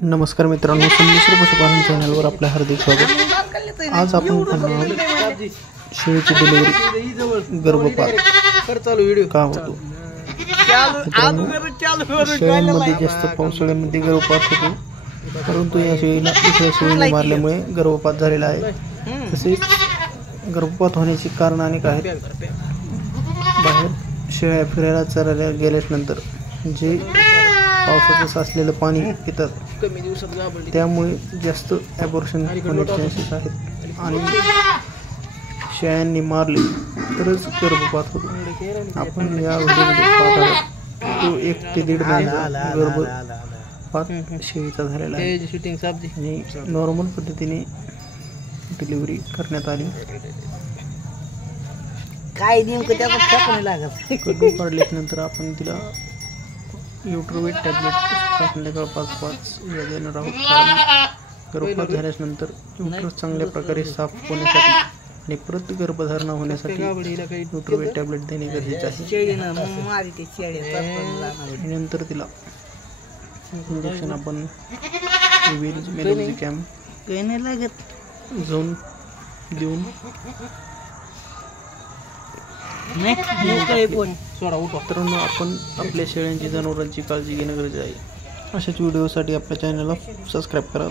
नमस्कार मित्रांनो, संमिश्र पशुपालन चॅनलवर आपलं हार्दिक स्वागत। आज आपण शेळीची डिलिव्हरी गर्भपात का होतो। शेळ्यांमध्ये जास्त पावसाळ्यामध्ये गर्भपात होतो, परंतु या शेळीला दुसऱ्या शेळीने मारल्यामुळे गर्भपात झालेला आहे। तसेच गर्भपात होण्याची कारण अनेक आहेत। बाहेर शेळ्या फिरायला चरायला गेल्यानंतर जे पावसाचं साचलेलं पाणी पितात, त्यामुळे जास्त ॲबॉर्शन होण्याचे चान्सेस आहेत आणि शेळ्यांनी मारले तरच गर्भपात होतो। आपण या व्हिडिओमध्ये पाहत आहोत तो 1 ते 1.5 महिन्याचा गर्भपात शेळीचा झालेला आहे आणि नॉर्मल पद्धतीने डिलिव्हरी करण्यात आली। काय नेमकं त्याला लागत गर्भ काढल्यानंतर आपण तिला यूट्रोवेट टॅबलेट संध्याकाळ 5-5 या देणार आहोत, कारण गर्भपात झाल्यानंतर यूट्रस चांगल्या प्रकारे साफ होण्यासाठी आणि परत गर्भधारणा होण्यासाठी यूट्रोवेट टॅबलेट देणे गरजेचे आहे। नंतर तिला इंजेक्शन आपण झोन देऊन मित्रांनो, आपण आपल्या शेळ्यांची जनावरांची काळजी घेणं गरजेचं आहे। अशाच व्हिडिओसाठी आपल्या चॅनलला सबस्क्राईब करा।